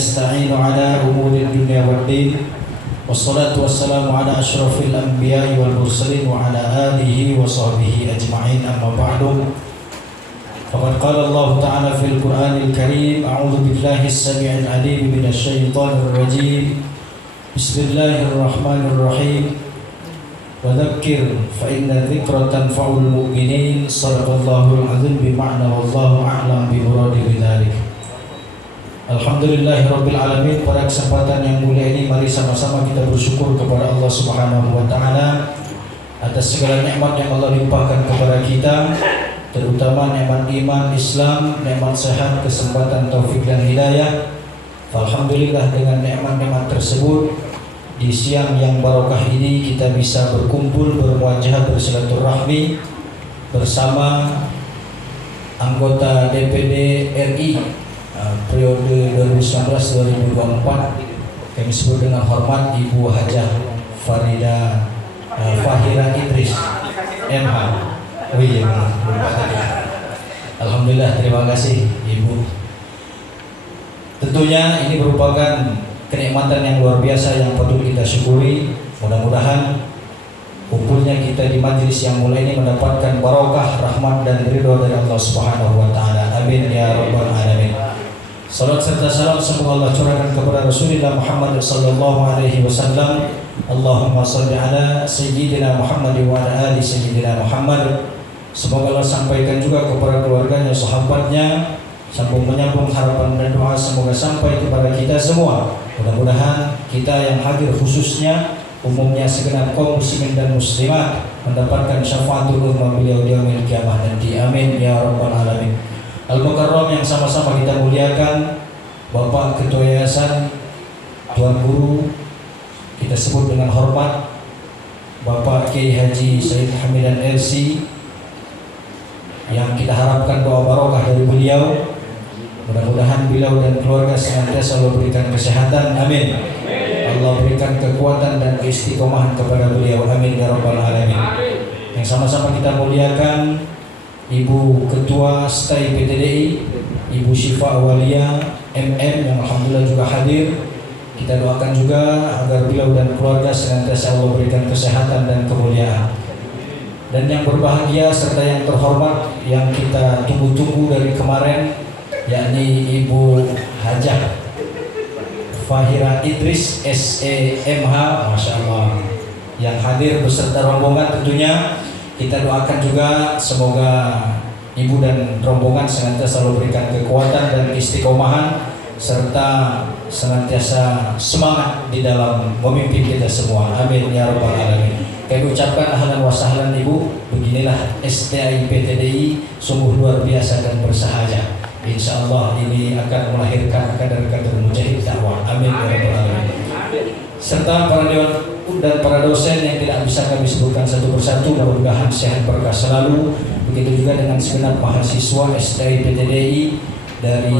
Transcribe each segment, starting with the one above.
نستعين على أمور الدنيا والدين والصلاة والسلام على أشرف الأنبياء والمرسلين وعلى آله وصحبه أجمعين أما بعد فقد قال الله تعالى في القرآن الكريم أعوذ بالله السميع العليم من الشيطان الرجيم بسم الله الرحمن الرحيم وذكر فإن الذكر تنفع المؤمنين صدق الله العظيم بمعنى والله أعلم بمراده بذلك. Alhamdulillahirabbil alamin. Pada kesempatan yang mulia ini mari sama-sama kita bersyukur kepada Allah Subhanahu wa taala atas segala nikmat yang Allah limpahkan kepada kita, terutama nikmat iman, Islam, nikmat sehat, kesempatan, taufik dan hidayah. Alhamdulillah dengan nikmat-nikmat tersebut di siang yang barokah ini kita bisa berkumpul, bermuajah, bersilaturahmi bersama anggota DPD RI periode 2019-2024. Kami sebut dengan hormat Ibu Hajah Fahira Idris MH. Oh iya, alhamdulillah, terima kasih Ibu. Tentunya ini merupakan kenikmatan yang luar biasa yang patut kita syukuri. Mudah-mudahan kumpulnya kita di majelis yang mulia ini mendapatkan barokah, rahmat dan ridho dari Allah Subhanahu wa taala. Amin ya rabbal alamin. Salat serta salam semoga Allah curahkan kepada Rasulullah Muhammad sallallahu alaihi wasallam. Allahumma shalli ala sayyidina Muhammad wa ala ali sayyidina Muhammad. Semoga Allah sampaikan juga kepada keluarganya, sahabatnya, sambung menyambung harapan dan doa semoga sampai kepada kita semua. Mudah-mudahan kita yang hadir khususnya umumnya segenap kaum muslimin dan muslimat mendapatkan syafaatul umma beliau di yaumil qiyamah nanti. Amin ya rabbal alamin. Al-Mukarram yang sama-sama kita muliakan, Bapak Ketua Yayasan, Tuan Guru, kita sebut dengan hormat Bapak Kiai Haji Said Hamidan LC, yang kita harapkan doa barokah dari beliau. Mudah-mudahan beliau dan keluarga senantiasa Allah berikan kesehatan, amin. Allah berikan kekuatan dan istiqomahan kepada beliau, amin ya rabbal alamin. Yang sama-sama kita muliakan Ibu Ketua STAI PTDI, Ibu Syifa Awalia MM yang alhamdulillah juga hadir. Kita doakan juga agar beliau dan keluarga senantiasa Allah berikan kesehatan dan kemuliaan. Dan yang berbahagia serta yang terhormat yang kita tunggu-tunggu dari kemarin, yakni Ibu Hajah Fahira Idris SEMH, Masya Allah, yang hadir beserta rombongan. Tentunya kita doakan juga semoga ibu dan rombongan senantiasa Allah berikan kekuatan dan istiqomahan serta senantiasa semangat di dalam memimpin kita semua, amin ya rabbal alamin. Kami ucapkan ahlan wa sahlan Ibu. Beginilah STAI PTDI, sungguh luar biasa dan bersahaja. Insya Allah ini akan melahirkan kader-kader mujahid dakwah, amin ya rabbal alamin. Serta para dewan dan para dosen yang tidak bisa kami sebutkan satu persatu, mudah-mudahan sehat berkah selalu. Begitu juga dengan segenap mahasiswa STAI PTDI dari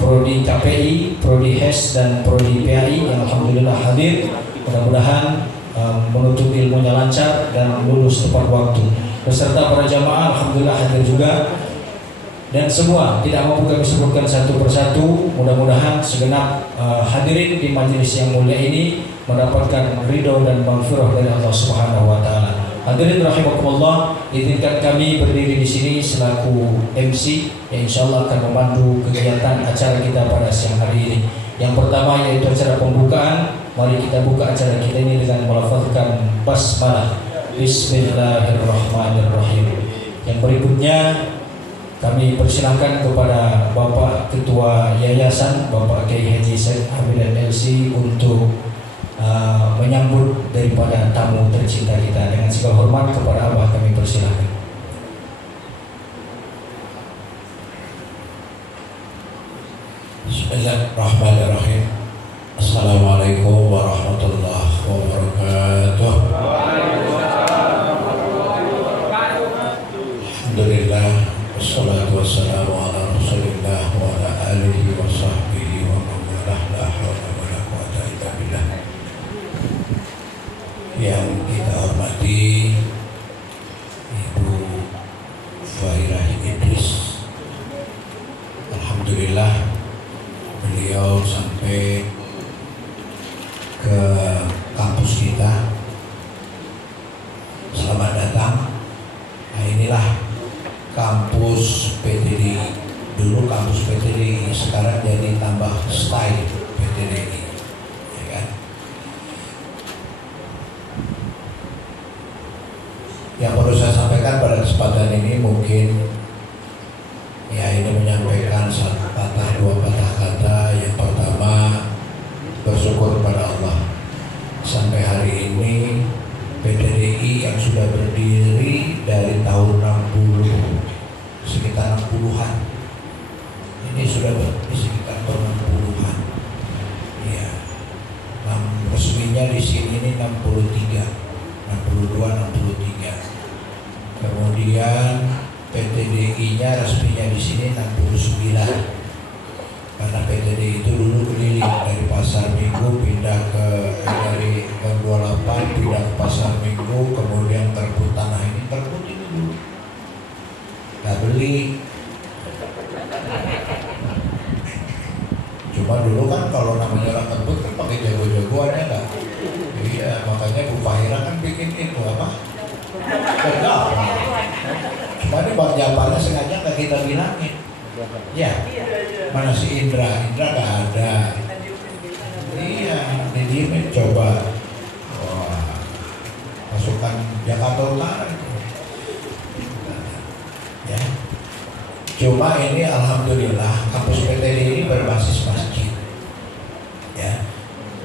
Prodi KPI, Prodi HES dan Prodi PAI yang alhamdulillah hadir. Mudah-mudahan menuntut ilmunya lancar dan lulus tepat waktu. Beserta para jamaah alhamdulillah hadir juga. Dan semua tidak mampu kami sebutkan satu persatu. Mudah-mudahan segenap hadirin di majelis yang mulia ini mendapatkan ridho dan maghfirah dari Allah Subhanahu wa taala. Hadirin rahimakumullah, izinkan kami berdiri di sini selaku MC yang insyaallah akan memandu kegiatan acara kita pada siang hari ini. Yang pertama yaitu acara pembukaan. Mari kita buka acara kita ini dengan melafazkan basmalah. Bismillahirrahmanirrahim. Yang berikutnya kami persilahkan kepada Bapak Ketua Yayasan, Bapak Kiai Haji Said Hamidan LC untuk menyambut daripada tamu tercinta kita. Dengan segala hormat kepada Abah kami persilahkan. Bismillahirrahmanirrahim. Assalamualaikum warahmatullahi wabarakatuh. Alhamdulillah, wassalatu wassalamu ala Rasulillah wa ala alihi wa sahbihi wa man walah, la haula wa la quwwata illa billah. Yang kita hormati Ibu Fahira Idris, alhamdulillah sekarang jadi tambah style PTDI, ya kan? Yang perlu saya sampaikan pada kesempatan ini mungkin ya ini menyampaikan satu patah dua patah kata. Yang pertama, bersyukur pada Allah sampai hari ini PTDI yang sudah berdiri dari tahun 60, sekitar 60-an, ini sudah berdiri sekitar tahun 60-an. Ya, resminya di sini ini 63, 62, 63. Kemudian PTDI-nya resminya di sini 69. Karena PTDI itu dulu keliling dari Pasar Minggu pindah ke dari Gang 28 pindah ke Pasar Minggu, kemudian Terbut tanah ini Terbut ini dulu nggak beli. Cuma dulu kan kalau namanya orang Terbut kan pakai jago-jagoannya kan. Iya, makanya Bu Fahira kan bikin itu apa? Enggak. Cuma ini Bang Japarnya sengaja nggak kita bilangin. Ya, mana si Indra? Indra nggak ada. Iya, didiemin coba. Wah, pasukan Jakarta Utara itu. Ya. Cuma ini alhamdulillah kampus PTD ini berbasis masjid. Ya.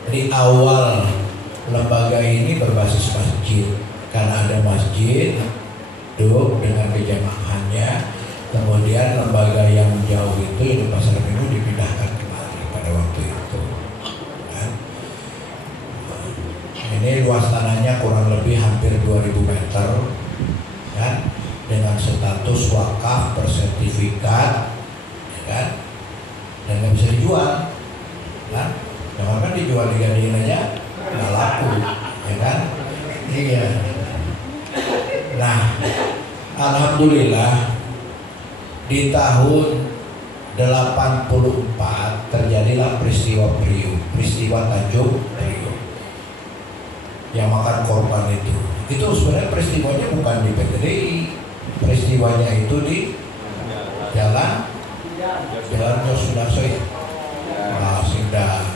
Di awal lembaga ini berbasis masjid karena ada masjid dengan kejamahannya. Kemudian lembaga yang jauh itu di Pasar Minggu dipindahkan kemari pada waktu itu. Kan? Ini luas tanahnya kurang lebih hampir 2000 meter, kan? Dengan status wakaf bersertifikat, ya kan? Dan nggak bisa dijual, kan? Jangan kan dijual digadiin aja nggak laku, ya kan? Iya. Nah, alhamdulillah di tahun 84 terjadilah peristiwa Priok, peristiwa Tanjung Priok yang makan korban itu. Itu sebenarnya peristiwanya bukan di PTDI, peristiwanya itu di Jalan Yosudarso ya. Nah, Sindang.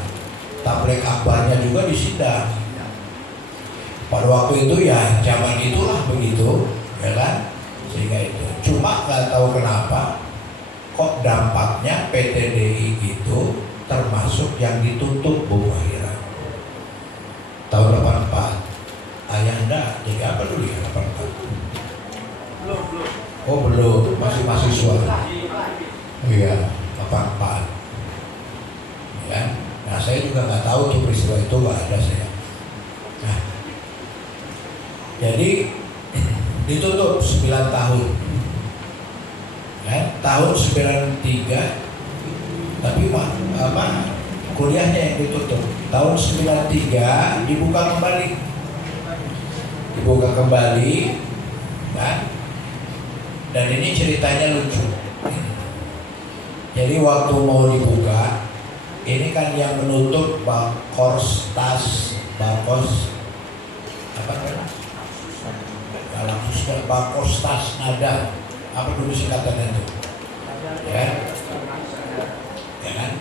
Tabligh akbarnya juga di Sindang. Pada waktu itu ya zaman itulah begitu, ya kan? Sehingga itu. Cuma nggak tahu kenapa kok dampaknya PTDI itu termasuk yang ditutup Bu Fahira. Tahun 84. Ayah Anda jadi apa dulu ya 84? Belum. Oh belum, masih mahasiswa. Iya, 84. Ya. Nah saya juga nggak tahu tuh peristiwa itu, nggak ada saya. Nah, jadi ditutup 9 tahun. Ya, tahun 93 tapi kuliahnya yang ditutup. Tahun 93 dibuka kembali, kan? Dan ini ceritanya lucu. Jadi waktu mau dibuka, ini kan yang menutup Bakos Tas Nada, apa dulu singkatannya itu, ya kan?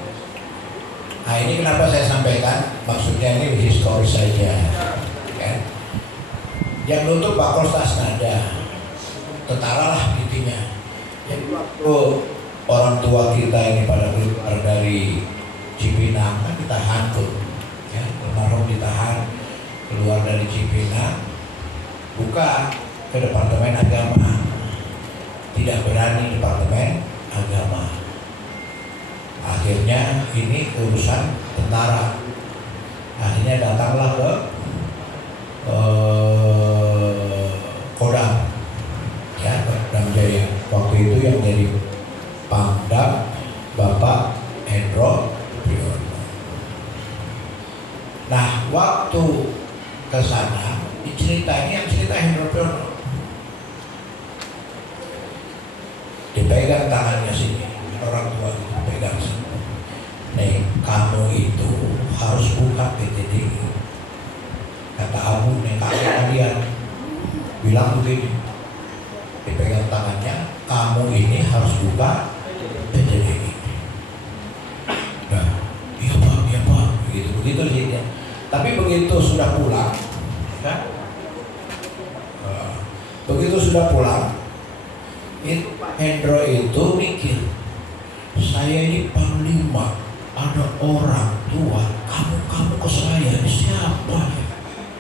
Nah ini kenapa saya sampaikan, maksudnya ini historis saja, kan? Yang nutup Bakos Tas Nada, tentara lah intinya. Jadi waktu orang tua kita ini pada keluar dari Cipinang kan ditahan tuh, ya, almarhum ditahan keluar dari Cipinang, buka ke Departemen Agama, tidak berani Departemen Agama. Akhirnya ini urusan tentara. Akhirnya datanglah ke Kodam, ya, Kodam Jaya. Waktu itu yang jadi Pangdam Bapak Hendro Priyono. Nah, waktu ke sana diceritanya yang cerita Hendro Priyono. Dipegang tangannya sini, orang tua itu pegang sini. Nih, kamu itu harus buka PTDI. Kata Abu, nih kakek kalian bilang begini, dipegang tangannya, kamu ini harus buka PTDI. Tapi begitu sudah pulang, ya, begitu sudah pulang, Hendro itu mikir, saya ini panglima, ada orang tua, kamu ke saya, ini siapa?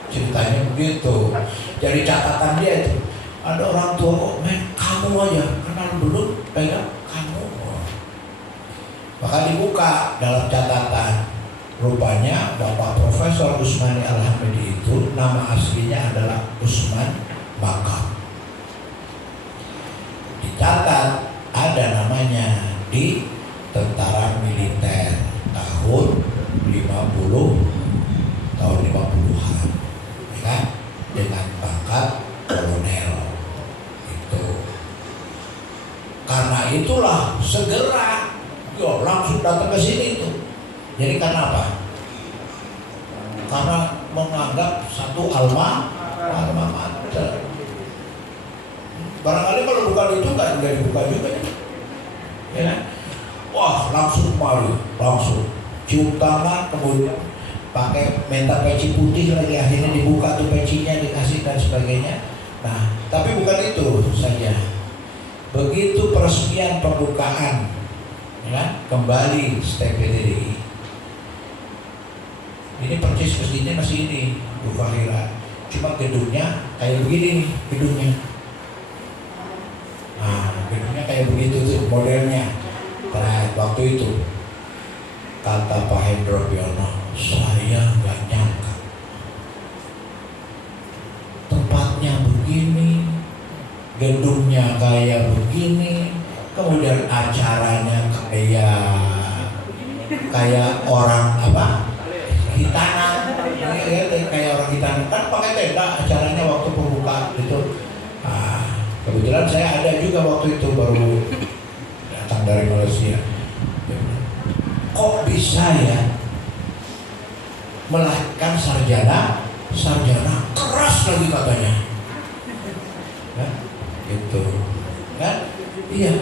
Ceritanya begitu. Jadi catatan dia itu, ada orang tua kok, kamu aja, kenal belum, pegang kamu. Maka dibuka dalam catatan, rupanya Bapak Profesor Usmani Al-Hamidi itu nama aslinya adalah Usman Bakar. Dicatat ada namanya di tentara militer tahun 50-an, ya kan? Dengan pangkat kolonel itu. Karena itulah segera langsung datang ke sini itu. Jadi karena apa? Karena menganggap satu alma mater. Barangkali kalau bukan itu nggak dibuka juga, ya kan? Wah, langsung kemari, langsung cium tangan, kemudian pakai minta peci putih lagi, akhirnya dibuka tuh pecinya, dikasih dan sebagainya. Nah, tapi bukan itu saja. Begitu peresmian pembukaan, ya kan? Kembali STPDI. Ini persis mesinnya masih ini, Bu Fahira. Cuma gedungnya kayak begini nih, gedungnya. Nah, gedungnya kayak begitu tuh modelnya. Nah, waktu itu kata Pak Hendro Priyono, saya nggak nyangka tempatnya begini, gedungnya kayak begini, kemudian acaranya kayak orang apa? Hitanan, kayak orang hitanan kan pakai tenda acaranya waktu pembukaan itu. Nah, kebetulan saya ada juga waktu itu baru datang dari Malaysia. Kok bisa ya melahirkan sarjana keras lagi katanya, kan? Gitu, kan? Iya,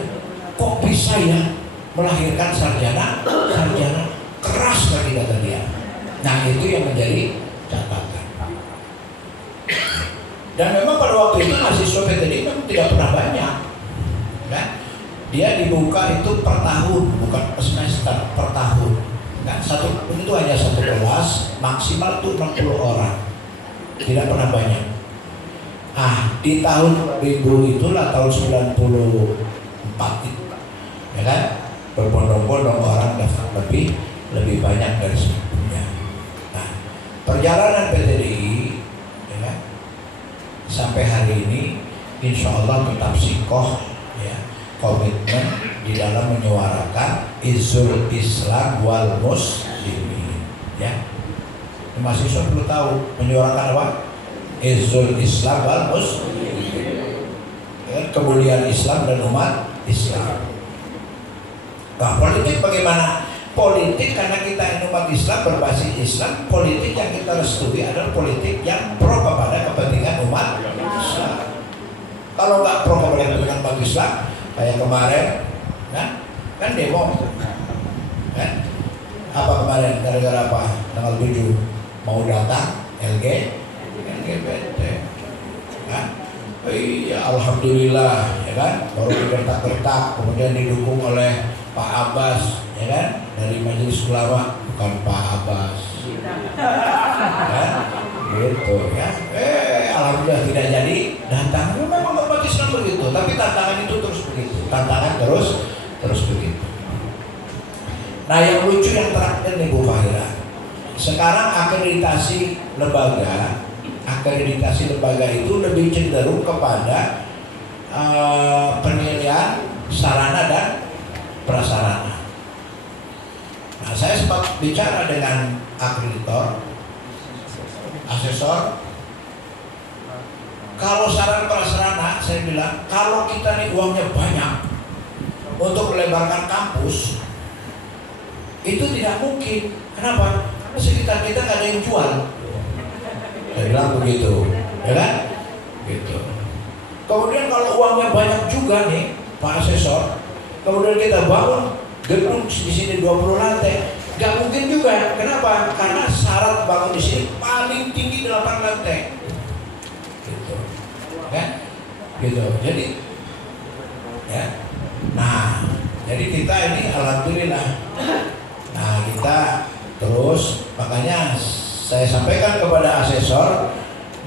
kok bisa ya melahirkan sarjana keras lagi kata dia. Nah, itu yang menjadi catatan. Dan memang pada waktu itu mahasiswa PTDI memang tidak pernah banyak, kan? Dia dibuka itu per tahun, bukan per semester, per tahun. Kan satu itu hanya satu kelas, maksimal tuh 60 orang. Tidak pernah banyak. Di tahun 2000 itulah tahun 94 itu, ya kan? Berbondong-bondong orang daftar lebih banyak dari sebelumnya. Nah, perjalanan PTDI, ya kan? Sampai hari ini, insya Allah tetap sikoh, ya, komitmen di dalam menyuarakan izul Islam wal muslimin, ya. Mahasiswa perlu tahu menyuarakan apa? Izul Islam wal muslimin, ya, kemuliaan Islam dan umat Islam. Nah, politik bagaimana? Politik karena kita ini umat Islam berbasis Islam, politik yang kita restui adalah politik yang pro kepada kepentingan umat Islam. Kalau nggak pro kepada kepentingan umat Islam, kayak kemarin, kan demo, kan? Apa kemarin? Gara-gara apa? Tanggal 7 mau datang LGBT, kan? Iya, alhamdulillah, ya kan? Baru digertak-gertak, kemudian didukung oleh Pak Abbas, ya kan? Dari Majelis Ulama, bukan Pak Abbas, kan? Gitu, ya. Alhamdulillah tidak jadi datang. Memang umat Islam begitu, tapi tantangan itu terus begitu. Tantangan terus begitu. Nah, yang lucu yang terakhir nih Bu Fahira. Sekarang akreditasi lembaga itu lebih cenderung kepada penilaian sarana dan prasarana. Nah, saya sempat bicara dengan akreditor, asesor. Kalau sarana prasarana, saya bilang kalau kita nih uangnya banyak untuk melebarkan kampus, itu tidak mungkin. Kenapa? Karena sekitar kita nggak ada yang jual. Saya bilang begitu, ya kan? Gitu. Kemudian kalau uangnya banyak juga nih, Pak Asesor, kemudian kita bangun gedung di sini 20 lantai, Gak mungkin juga. Kenapa? Karena syarat bangun di sini paling tinggi 8 lantai. Gitu. Kan? Gitu. Jadi ya. Nah, jadi kita ini alhamdulillah. Nah, kita terus makanya saya sampaikan kepada asesor,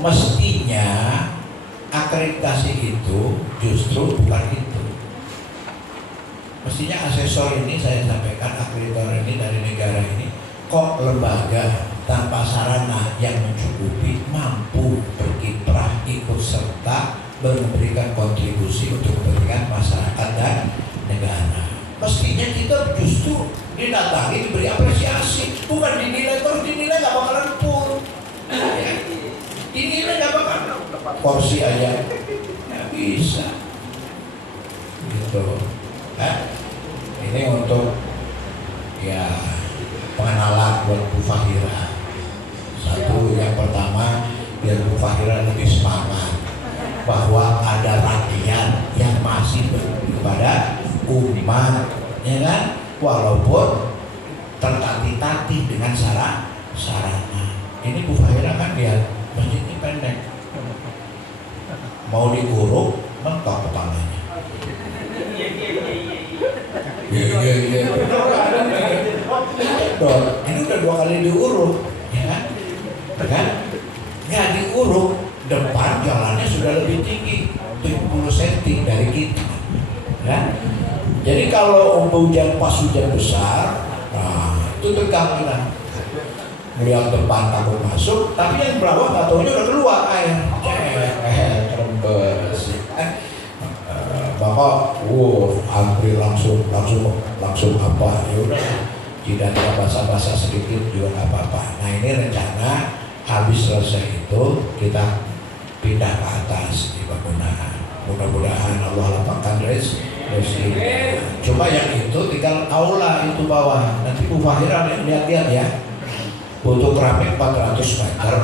mestinya akreditasi itu justru bukan itu. Mestinya asesor ini saya sampaikan, akreditor ini dari negara ini kok lembaga tanpa sarana yang mencukupi mampu berkiprah ikut serta memberikan kontribusi untuk kepentingan masyarakat dan negara. Mestinya kita justru didatangi, diberi apresiasi, bukan dinilai. Terus dinilai gak bakalan full, ya. Dinilai gak bakalan porsi aja nggak bisa gitu. Ini untuk ya pengenalan buat Bu Fahira. Satu, yang pertama biar Bu Fahira lebih semangat bahwa ada rakyat yang masih kepada umat, ya kan, walaupun tertatih-tatih dengan sarana. Ini Bu Fahira kan lihat masjid ini pendek, mau diuruk mentok kepalanya. Iya. Ini udah 2 kali diuruk, ya kan? Kan? Nggak diuruk, depan jalannya sudah lebih tinggi 70 cm dari kita, ya. Jadi kalau hujan pas hujan besar, nah itu tegang kita. Melihat depan takut masuk, tapi yang belakang nggak tahunya udah keluar air, terembes. Bapak, antri langsung apa? Ya udah, tidak ada basa-basa sedikit juga nggak apa-apa. Nah ini rencana habis selesai itu kita pindah ke atas di bangunan. Mudah-mudahan Allah lapangkan rezeki. Coba yang itu tinggal aula itu bawah. Nanti Bu Fahira lihat-lihat ya. Butuh keramik 400 meter.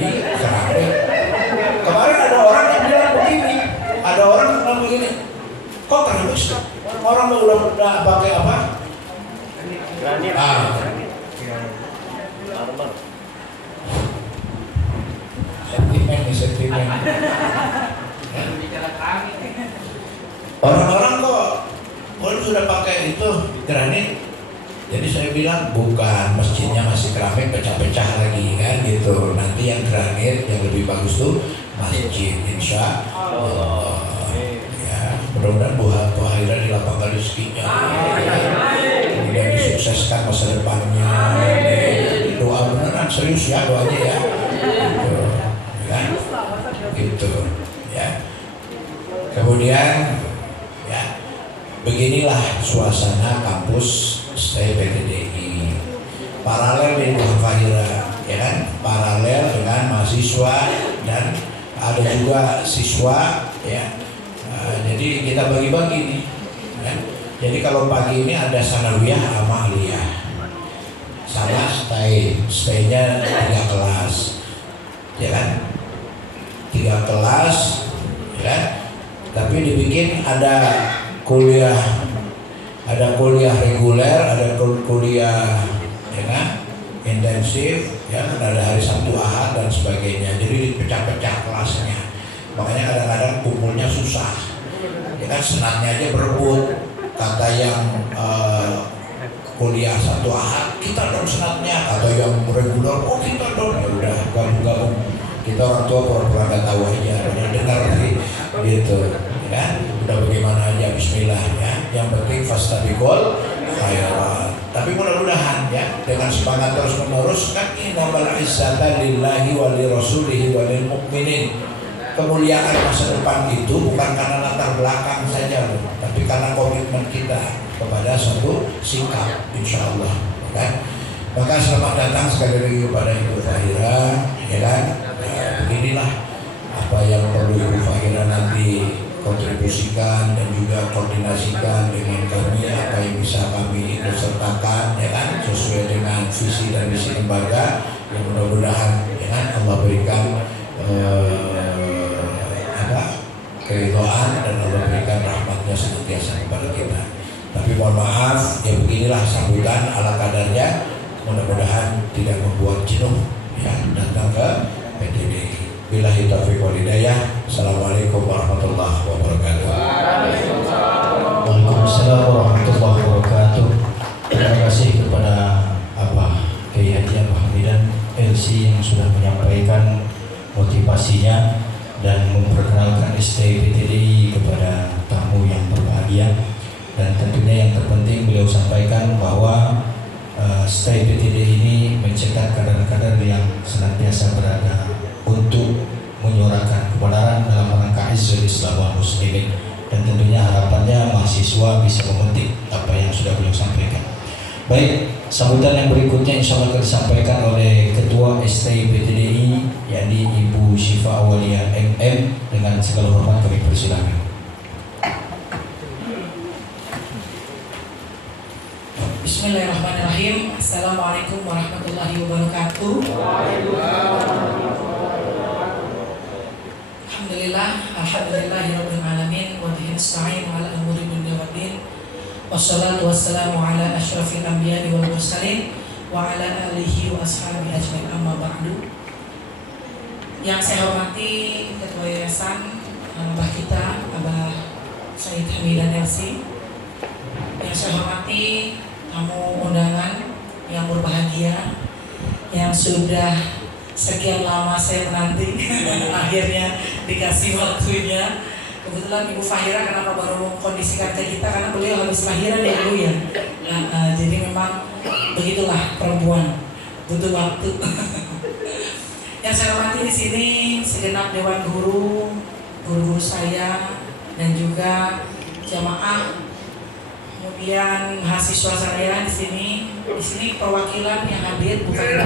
Iya, keramik. Kemarin ada orang yang bilang begini, kok keramik? Orang udah pakai apa? Granit. Sentimen. Orang-orang kok sudah pakai itu granit. Jadi saya bilang bukan, masjidnya masih keramik pecah-pecah lagi kan gitu. Nanti yang granit yang lebih bagus tuh masjid, insya Allah. Ya, mudah-mudahan Bu Fahira dilapangkan rezekinya, kemudian disukseskan masa depannya. Doa beneran serius ya doanya ya. Gitu, ya. Gitu, ya. Kemudian ya beginilah suasana kampus STPTDI paralel dengan Bu Fahira, ya kan, paralel dengan mahasiswa dan ada juga siswa, ya. Jadi kita bagi-bagi nih, ya. Jadi kalau pagi ini ada sanawiyah sama aliyah, sama stay-nya 3 kelas, ya kan, 3 kelas, ya. Tapi dibikin ada kuliah reguler, ada kuliah ya kan, intensif, ya kan, ada hari Sabtu Ahad dan sebagainya. Jadi dipecah-pecah kelasnya. Makanya kadang-kadang kumpulnya susah. Ya kan, senatnya aja berebut. Kata yang kuliah Sabtu Ahad, kita dong senatnya. Kata yang reguler, oh kita dong. Ya udah gabung-gabung. Kita orang tua pura-pura nggak tahu aja, udah dengar gitu. Ya, udah bagaimana aja, Bismillah ya. Yang penting fastabiqul khairat. Tapi mudah-mudahan ya dengan semangat terus menerus kan innamal izzata lillahi wa li rasulihi wa lil mu'minin. Kemuliaan masa depan itu bukan karena latar belakang saja loh, tapi karena komitmen kita kepada suatu sikap, insya Allah, kan? Maka selamat datang sekali lagi kepada Ibu Fahira, ya kan? Beginilah apa yang perlu Ibu Fahira nanti kontribusikan dan juga koordinasikan dengan kami, apa yang bisa kami ikut sertakan, ya kan, sesuai dengan visi dan misi lembaga yang mudah-mudahan ya kan Allah berikan keridhaan dan Allah berikan rahmatnya senantiasa kepada kita. Tapi mohon maaf, ya beginilah sambutan ala kadarnya. Mudah-mudahan tidak membuat jenuh ya datang ke PTDI. Billahi taufiq wal hidayah. Assalamualaikum warahmatullahi wabarakatuh. Waalaikumsalam warahmatullahi wabarakatuh. Terima kasih kepada Kiai Haji Abdul Hamidan LC yang sudah menyampaikan motivasinya dan memperkenalkan STPTDI kepada tamu yang berbahagia. Dan tentunya yang terpenting beliau sampaikan bahwa STPTDI ini mencetak kader-kader yang senantiasa berada untuk menyuarakan kebenaran dalam rangka izzul Islam wal muslimin. Dan tentunya harapannya mahasiswa bisa memetik apa yang sudah beliau sampaikan. Baik, sambutan yang berikutnya insya Allah akan disampaikan oleh Ketua STPTDI yakni Ibu Syifa Awalia MM. Dengan segala hormat kami persilakan. Bismillahirrahmanirrahim. Assalamualaikum warahmatullahi wabarakatuh. Alhamdulillahirabbil alamin wa bihi nasta'in ala umuri dunya waddin. Wassalatu wassalamu ala asyrafil anbiya'i wal mursalin wa ala alihi wa ashabihi ajmain, amma ba'du. Yang saya hormati Ketua Yayasan Abah kita, Abah Said Hamidan LC. Yang saya hormati tamu undangan yang berbahagia yang sudah sekian lama saya menanti akhirnya dikasih waktunya. Kebetulan Ibu Fahira kenapa baru mengkondisikan ke kita karena beliau habis lahiran ya Bu ya. Jadi memang begitulah perempuan, butuh waktu. Yang saya hormati di sini segenap dewan guru saya dan juga jamaah, kemudian mahasiswa saya di sini perwakilan yang hadir bukan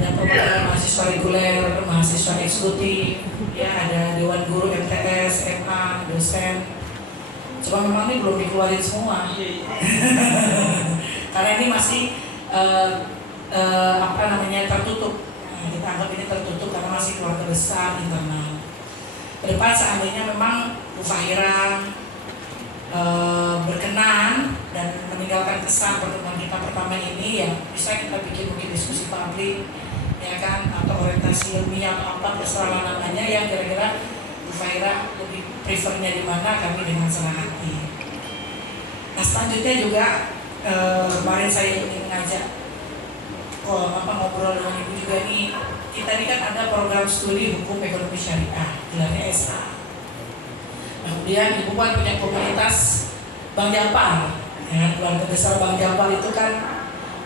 ada perwakilan mahasiswa reguler, mahasiswa eksekutif, ya ada dewan guru MTS, MA, dosen. Cuma memang ini belum dikeluarin semua, karena ini masih tertutup. Nah, kita anggap ini tertutup karena masih keluarga besar internal. Kedepan seandainya memang Bu Fahira berkenan dan meninggalkan kesan pertemuan kita pertama ini, ya bisa kita bikin mungkin diskusi publik ya kan, atau orientasi ilmiah apa terserah namanya, yang kira-kira Bu Fahira lebih prefernya di mana, kami dengan senang hati. Nah selanjutnya juga kemarin saya ingin mengajak ngobrol dengan Ibu juga nih. Kita ini kan ada program studi hukum ekonomi syariah, gelarnya SA. Nah, kemudian Ibu kan punya komunitas Bang Japar, ya, keluarga besar Bang Japar itu kan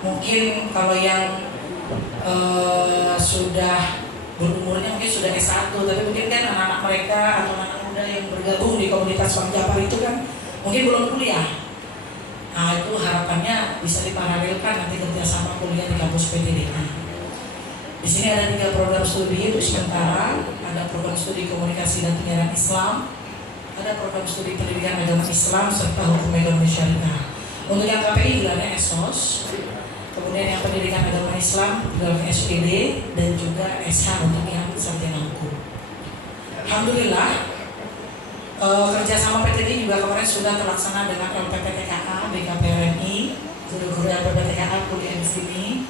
mungkin kalau yang sudah berumurnya mungkin sudah S1, tapi mungkin kan anak-anak mereka atau anak muda yang bergabung di komunitas Bang Japar itu kan mungkin belum kuliah. Nah itu harapannya bisa diparalelkan nanti kerjasama kuliah di kampus PTDI. Di sini ada 3 program studi untuk sementara, ada program studi komunikasi dan penyiaran Islam, ada program studi pendidikan agama Islam serta hukum ekonomi syariah. Untuk yang KPI gelarnya ESOS, kemudian yang pendidikan agama Islam gelarnya SPD, dan juga SH untuk yang sarjana hukum. Alhamdulillah kerjasama PTDI juga kemarin sudah terlaksana dengan LPPTKA, BKPRNI, guru-guru LPPTKA kuliah di sini.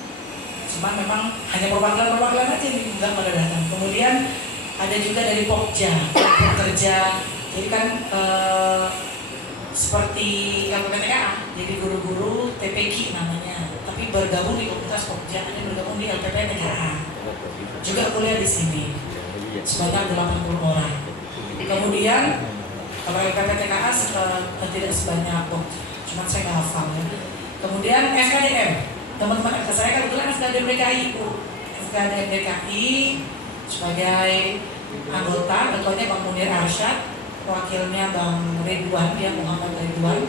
Cuman memang hanya perwakilan aja nih, enggak pada datang. Kemudian ada juga dari Pokja, bekerja. Jadi kan seperti LPPTKA, jadi guru-guru TPQ namanya, tapi bergabung di komunitas Pokja, ada bergabung di LPPTKA. Juga kuliah di sini sebanyak 80 orang. Kemudian kalau LPPTKA tidak sebanyak Pokja, cuman saya nggak hafal ya. Kemudian FKDM, teman-teman saya kebetulan FKDM DKI, FKDM DKI sebagai anggota, ketuanya Bang Munir Arsyad, wakilnya Bang Ridwan, dia Muhammad Ridwan.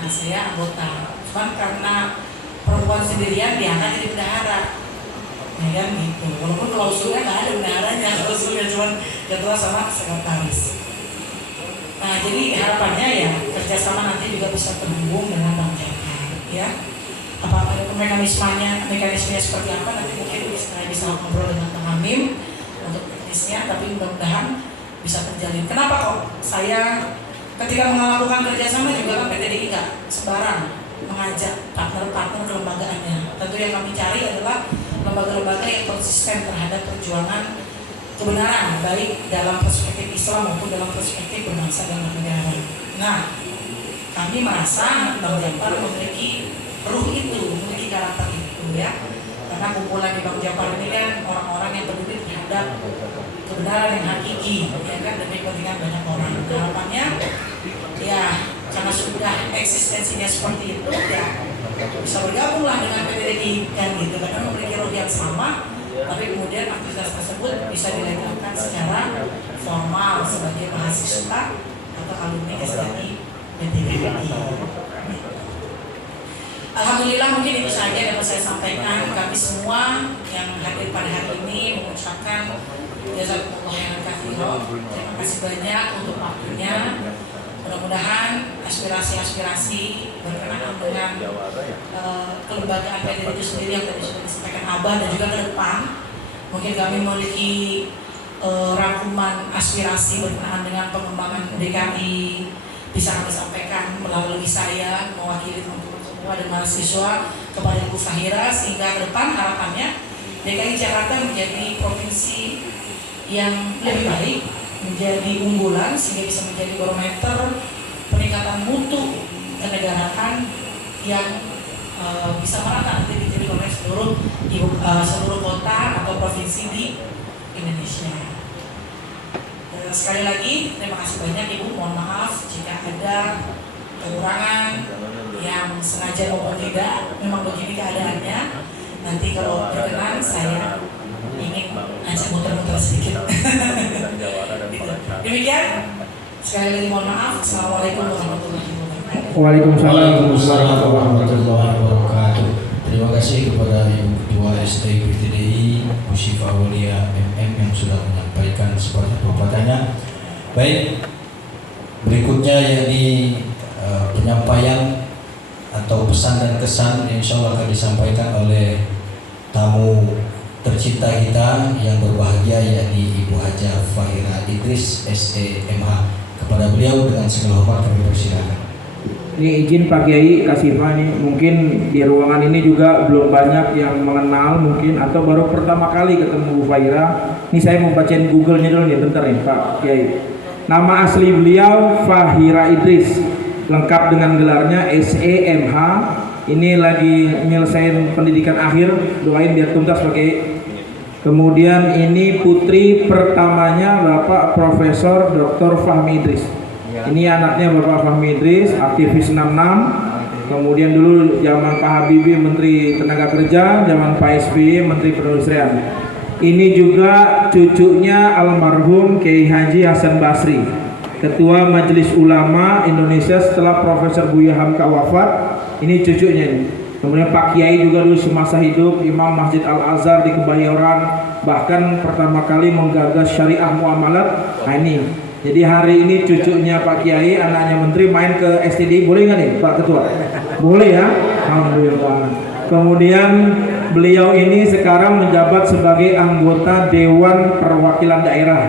Nah saya anggota, cuman karena perempuan sendirian diangkat jadi bendahara, ya kan gitu. Walaupun klausulnya nggak ada bendaharanya, klausulnya cuma ketua sama sekretaris. Nah jadi harapannya ya kerjasama nanti juga bisa terhubung dengan Bang Japar, ya. Apa ada mekanismenya seperti apa nanti mungkin bisa ngobrol dengan Bang Hamim untuk teknisnya, tapi mudah-mudahan bisa terjalin. Kenapa kok saya ketika melakukan kerjasama juga kan PT DI nggak sembarang mengajak partner-partner kelembagaannya. Tentu yang kami cari adalah lembaga-lembaga yang konsisten terhadap perjuangan kebenaran, baik dalam perspektif Islam maupun dalam perspektif berbangsa dan bernegara. Nah, kami merasa Bang Japar memiliki ruh itu, memiliki karakter itu ya. Karena kumpulan di Bang Japar ini kan orang-orang yang peduli terhadap kebenaran yang hakiki, ya kan, demi kepentingan banyak orang. Harapannya, ya karena sudah eksistensinya seperti itu, ya bisa bergabunglah dengan PPDI kan gitu, karena memiliki ruh yang sama, tapi kemudian aktivitas tersebut bisa dilegalkan secara formal sebagai mahasiswa atau alumni SDI PPDI. Alhamdulillah mungkin itu saja yang dapat saya sampaikan. Kami semua yang hadir pada hari ini mengucapkan jazakumullah khairan katsiran. Terima kasih banyak untuk waktunya. Mudah-mudahan aspirasi-aspirasi berkenaan dengan kelembagaan PDI itu sendiri yang tadi sudah disampaikan Abah dan juga ke depan mungkin kami memiliki rangkuman aspirasi berkenaan dengan pengembangan DKI bisa kami sampaikan melalui saya mewakili teman-teman semua dan mahasiswa kepada Ibu Fahira, sehingga ke depan harapannya DKI Jakarta menjadi provinsi yang lebih baik, menjadi unggulan sehingga bisa menjadi barometer peningkatan mutu kenegaraan yang bisa merata nanti diterima oleh seluruh kota atau provinsi di Indonesia. Sekali lagi terima kasih banyak Ibu, mohon maaf jika ada kekurangan yang sengaja maupun tidak, memang begini keadaannya. Nanti kalau berkenan saya ingin ajak muter-muter sedikit. Demikian, sekali lagi mohon maaf. Assalamualaikum warahmatullahi wabarakatuh. Waalaikumsalam warahmatullahi wabarakatuh. Terima kasih kepada Ibu Ketua STPTDI Bu Syifa Aulia MM yang sudah menyampaikan seperti perbuatannya. Baik, berikutnya yakni penyampaian atau pesan dan kesan yang insya Allah akan disampaikan oleh tamu tercinta kita yang berbahagia yakni Ibu Hajah Fahira Idris SEMH. Kepada beliau dengan segala hormat kami persilakan. Ini izin Pak Kiai Kasifa nih, mungkin di ruangan ini juga belum banyak yang mengenal mungkin atau baru pertama kali ketemu Bu Fahira. Ini saya mau bacain Google-nya dulu nih, bentar nih Pak Kiai. Nama asli beliau Fahira Idris, lengkap dengan gelarnya SEMH. Ini lagi nyelesain pendidikan akhir, doain biar tuntas Pak Kiai. Kemudian ini putri pertamanya Bapak Profesor Dr. Fahmi Idris. Ini anaknya Bapak Fahmi Idris, aktivis 66. Kemudian dulu zaman Pak Habibie Menteri Tenaga Kerja, zaman Pak SBY Menteri Perindustrian. Ini juga cucunya almarhum Kiai Haji Hasan Basri, Ketua Majelis Ulama Indonesia setelah Profesor Buya Hamka wafat. Ini cucunya ini. Kemudian Pak Kiai juga dulu semasa hidup Imam Masjid Al-Azhar di Kebayoran, bahkan pertama kali menggagas syariah muamalat. Nah ini. Jadi hari ini cucunya Pak Kiai, anaknya Menteri main ke STDI, boleh nggak nih Pak Ketua? Boleh ya? Alhamdulillah. Kemudian beliau ini sekarang menjabat sebagai anggota Dewan Perwakilan Daerah.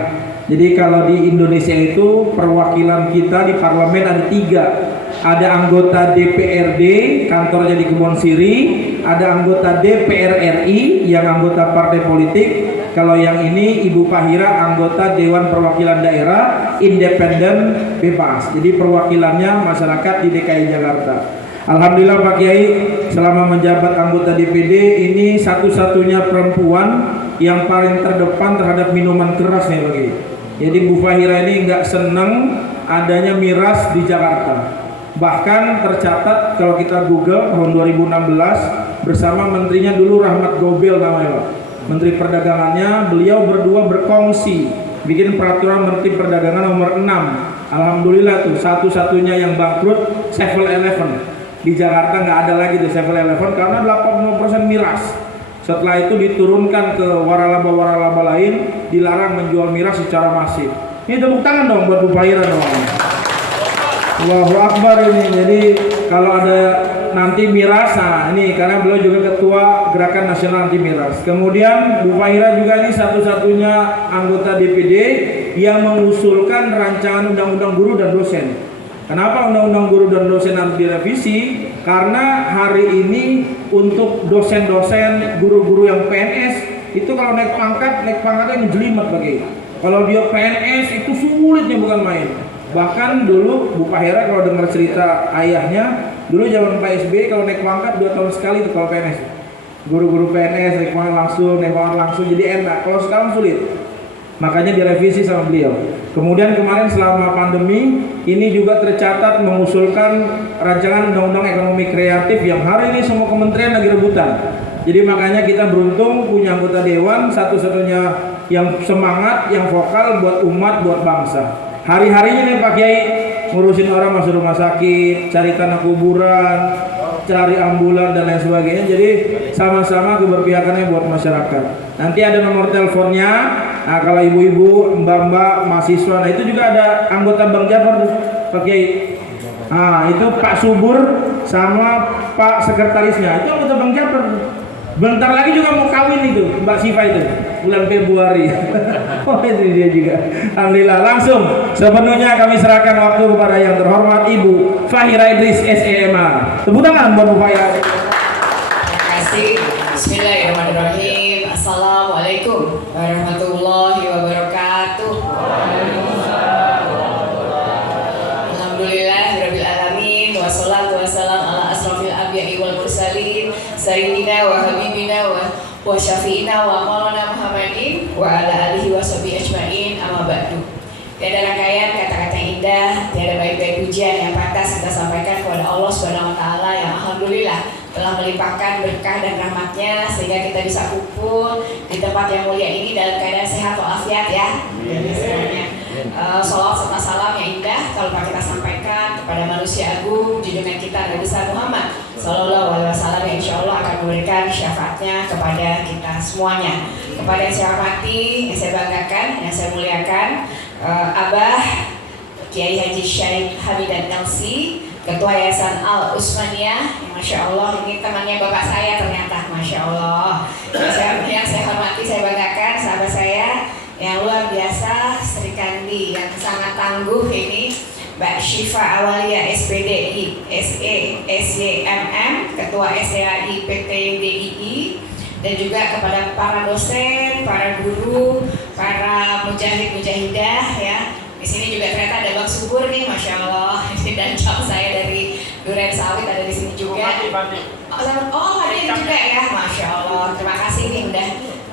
Jadi kalau di Indonesia itu perwakilan kita di parlemen ada 3. Ada anggota DPRD, kantornya di Kebon Siri. Ada anggota DPR RI yang anggota partai politik. Kalau yang ini Ibu Fahira anggota Dewan Perwakilan Daerah independen bebas. Jadi perwakilannya masyarakat di DKI Jakarta. Alhamdulillah Pak Kiai selama menjabat anggota DPD ini satu-satunya perempuan yang paling terdepan terhadap minuman keras nih Pak Kiai. Jadi Bu Fahira ini nggak seneng adanya miras di Jakarta. Bahkan tercatat kalau kita Google tahun 2016 bersama menterinya dulu Rahmat Gobel namanya Pak. Menteri Perdagangannya, beliau berdua berkongsi bikin peraturan Menteri Perdagangan nomor 6. Alhamdulillah tuh satu-satunya yang bangkrut 7-Eleven. Di Jakarta nggak ada lagi tuh 7-Eleven karena 80% miras. Setelah itu diturunkan ke waralaba-waralaba lain, dilarang menjual miras secara masif. Ini tepuk tangan dong buat Bu Fahira dong. Allahu Akbar ini. Jadi kalau ada nanti miras, nah ini karena beliau juga ketua Gerakan Nasional Anti Miras. Kemudian Bu Fahira juga ini satu-satunya anggota DPD yang mengusulkan rancangan undang-undang guru dan dosen. Kenapa undang-undang guru dan dosen harus direvisi? Karena hari ini untuk dosen-dosen, guru-guru yang PNS itu kalau naik pangkatnya ngejelimet bagi. Kalau dia PNS itu sulitnya bukan main. Bahkan dulu Bu Fahira kalau dengar cerita ayahnya, dulu zaman Pak SBY kalau naik pangkat 2 tahun sekali itu kalau PNS. Guru-guru PNS naik pangkat langsung jadi enak. Kalau sekarang sulit. Makanya direvisi sama beliau. Kemudian kemarin selama pandemi ini juga tercatat mengusulkan rancangan undang-undang ekonomi kreatif yang hari ini semua kementerian lagi rebutan. Jadi makanya kita beruntung punya anggota dewan satu-satunya yang semangat, yang vokal buat umat, buat bangsa. Hari-harinya nih Pak Kiai ngurusin orang masuk rumah sakit, cari tanah kuburan, cari ambulan dan lain sebagainya. Jadi sama-sama keberpihakannya buat masyarakat. Nanti ada nomor teleponnya. Nah, kalau ibu-ibu, mbak-mbak, mahasiswa, nah itu juga ada anggota Bang Jafar tuh, Pak Kiai. Nah, itu Pak Subur sama Pak sekretarisnya. Itu anggota Bang Jafar. Bentar lagi juga mau kawin itu, Mbak Siva itu, bulan Februari. Oh, itu dia juga. Alhamdulillah, langsung sepenuhnya kami serahkan waktu kepada yang terhormat Ibu Fahira Idris SEMA. Tepuk tangan buat Bu Fahira. Terima kasih. Bismillahirrahmanirrahim. Assalamualaikum warahmatullahi wabarakatuh. Alhamdulillahirabbil alamin wassalatu wassalam ala asrofil anbiya'i wal mursalin sayyidina wa habibina wa syafi'ina wa maulana Muhammadin wa ala alihi wa sahbihi ajmain amma ba'du. Tiada rangkaian kata-kata indah, tiada baik-baik pujian yang pantas kita sampaikan kepada Allah Subhanahu wa taala yang alhamdulillah telah melimpahkan berkah dan rahmatnya sehingga kita bisa kumpul di tempat yang mulia ini dalam keadaan sehat walafiat ya. Salawat serta salam yang indah kalau kita sampaikan kepada manusia agung junjungan kita Nabi besar Muhammad Sallallahu Alaihi Wasallam yang insya Allah akan memberikan syafaatnya kepada kita semuanya. Kepada yang saya hormati, yang saya banggakan, yang saya muliakan, Abah Kiai Haji Syarif Hamidan LC, Ketua Yayasan Al Usmaniyah, yang Masya Allah ini temannya bapak saya ternyata, Masya Allah. Yang saya hormati, saya banggakan sahabat saya yang luar biasa, Sri Kandi yang sangat tangguh ini, Mbak Syifa Awalia SPDI SYMM, Ketua SEAI PT DII, dan juga kepada para dosen, para guru, para mujahid-mujahidah ya. Di sini juga ternyata ada Bang Subur nih, Masya Allah. Dan jam saya dari Duren Sawit ada di sini juga. Oh, hadir juga ya, Masya Allah. Terima kasih nih udah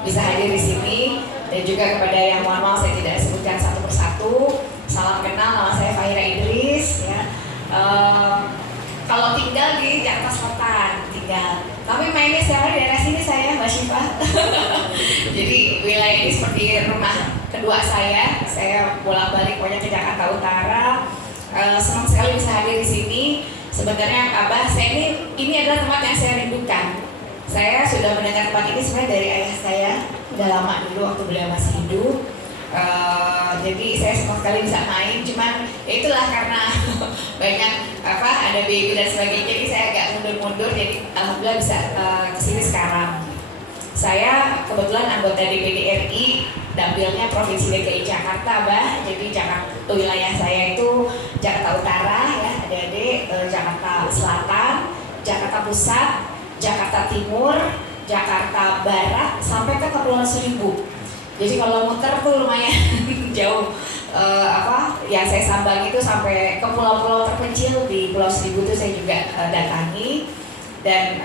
bisa hadir di sini. Dan juga kepada yang mohon maaf saya tidak sebutkan satu persatu. Salam kenal, nama saya Fahira Idris ya. Kalau tinggal di Jakarta Selatan tinggal. Tapi mainnya sehari daerah sini saya, Mbak Syifa. Jadi wilayah ini seperti rumah kedua saya. Saya bolak-balik pokoknya ke Jakarta Utara. Senang sekali bisa hadir di sini. Sebenarnya Abah, saya ini adalah tempat yang saya rindukan. Saya sudah mendengar tempat ini sebenarnya dari ayah saya. Udah lama dulu waktu beliau masih hidup. Jadi saya senang sekali bisa main. Cuman ya itulah karena banyak ada baby dan sebagainya. Jadi saya agak mundur-mundur. Jadi alhamdulillah bisa kesini sekarang. Saya kebetulan anggota DPD RI, dapilnya Provinsi DKI Jakarta, Bah. Jadi Jakarta, wilayah saya itu Jakarta Utara, ya, adik-adik, Jakarta Selatan, Jakarta Pusat, Jakarta Timur, Jakarta Barat, sampai ke Kepulauan Seribu. Jadi kalau muter tuh lumayan jauh. Yang saya sambang itu sampai ke pulau-pulau terpencil di Pulau Seribu itu saya juga datangi. Dan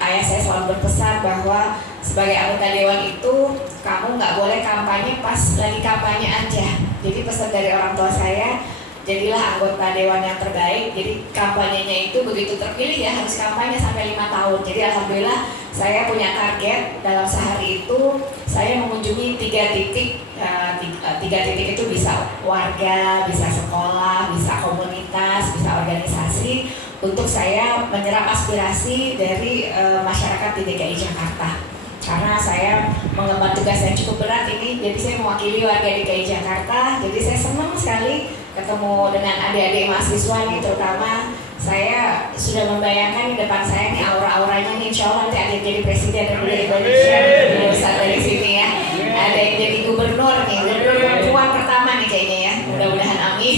ayah saya selalu berpesan bahwa sebagai anggota dewan itu kamu nggak boleh kampanye pas lagi kampanye aja. Jadi pesan dari orang tua saya, jadilah anggota dewan yang terbaik. Jadi kampanyenya itu begitu terpilih ya harus kampanye sampai 5 tahun. Jadi alhamdulillah saya punya target dalam sehari itu saya mengunjungi 3 titik. 3 titik itu bisa warga, bisa sekolah, bisa komunitas, bisa organisasi. Untuk saya menyerap aspirasi dari masyarakat di DKI Jakarta. Karena saya mengemban tugas yang cukup berat ini, jadi saya mewakili warga DKI Jakarta. Jadi saya senang sekali ketemu dengan adik-adik mahasiswa nih, terutama saya sudah membayangkan di depan saya nih aura-auranya nih, insya Allah nanti ada yang jadi presiden Republik Indonesia, lulusan dari sini ya. Ada yang jadi gubernur nih, gubernur perempuan pertama nih kayaknya ya, mudah-mudahan amin.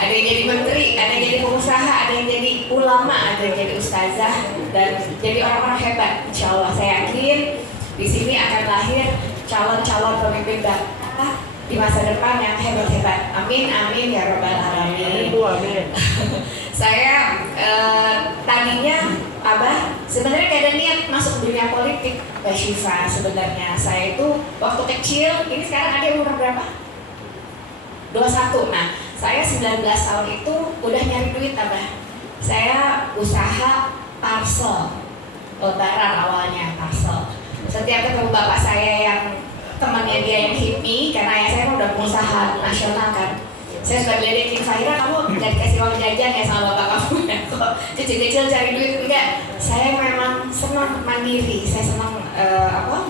Ada yang jadi menteri, ada yang jadi pengusaha, ada yang jadi ulama, ada yang jadi ustazah, dan jadi orang-orang hebat. Insya Allah saya yakin di sini akan lahir calon-calon pemimpin daerah di masa depan yang hebat-hebat. Amin, amin ya rabbal alamin. Saya tadinya Abah sebenarnya gak ada niat masuk dunia politik, Mbak Syifa. Sebenarnya saya itu waktu kecil, ini sekarang ada umur berapa? 21. Nah, saya 19 tahun itu udah nyari duit, Abah. Saya usaha parcel, lebaran awalnya parcel. Setiap ketemu bapak saya yang temannya dia yang hippie, karena ayah saya udah pengusaha nasional kan. Saya suka diledekin, Fahira kamu gak dikasih uang jajan ya sama bapak kamu ya? Kok kecil-kecil cari duit? Enggak, saya memang senang mandiri, saya senang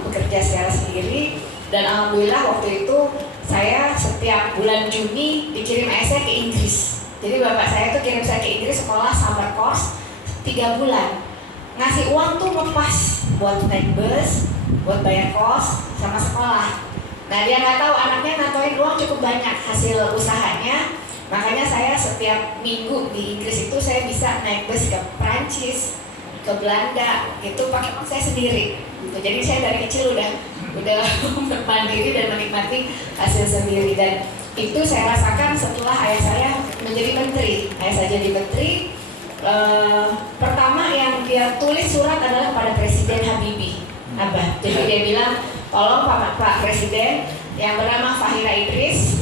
bekerja secara sendiri. Dan alhamdulillah waktu itu saya setiap bulan Juni dikirim ayah saya ke Inggris. Jadi bapak saya tuh kirim saya ke Inggris sekolah summer course 3 bulan. Ngasih uang tuh ngepas buat naik bus, buat bayar kos, sama sekolah. Nah dia nggak tahu anaknya ngantoin uang cukup banyak hasil usahanya. Makanya saya setiap minggu di Inggris itu saya bisa naik bus ke Prancis, ke Belanda, itu pakai uang saya sendiri. Jadi saya dari kecil udah mandiri dan menikmati hasil sendiri. Dan itu saya rasakan setelah ayah saya menjadi menteri. Ayah saya jadi menteri. Pertama yang dia tulis surat adalah kepada Presiden Habibie, Abah. Jadi dia bilang, tolong Pak Presiden yang bernama Fahira Idris,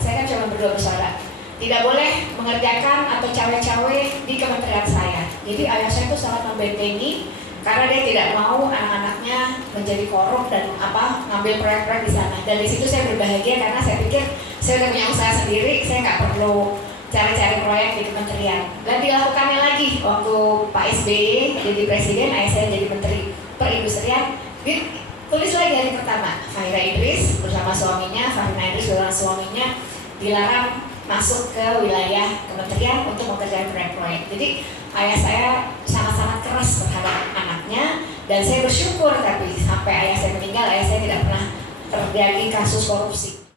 saya kan cuma berdua bersaudara, tidak boleh mengerjakan atau cawe-cawe di kementerian saya. Jadi ayah saya itu sangat membentengi karena dia tidak mau anak-anaknya menjadi korup dan ngambil proyek-proyek di sana. Dan di situ saya berbahagia karena saya pikir saya udah punya usaha sendiri, saya nggak perlu cari-cari proyek di kementerian. Dan dilakukannya lagi waktu Pak SBY jadi presiden, ayah saya jadi menteri perindustrian. Tulis lagi hari pertama, Fahira Idris bersama suaminya, dilarang masuk ke wilayah kementerian untuk mengerjakan proyek-proyek. Jadi ayah saya sangat-sangat keras terhadap anaknya, dan saya bersyukur tapi sampai ayah saya meninggal, ayah saya tidak pernah terjadi kasus korupsi.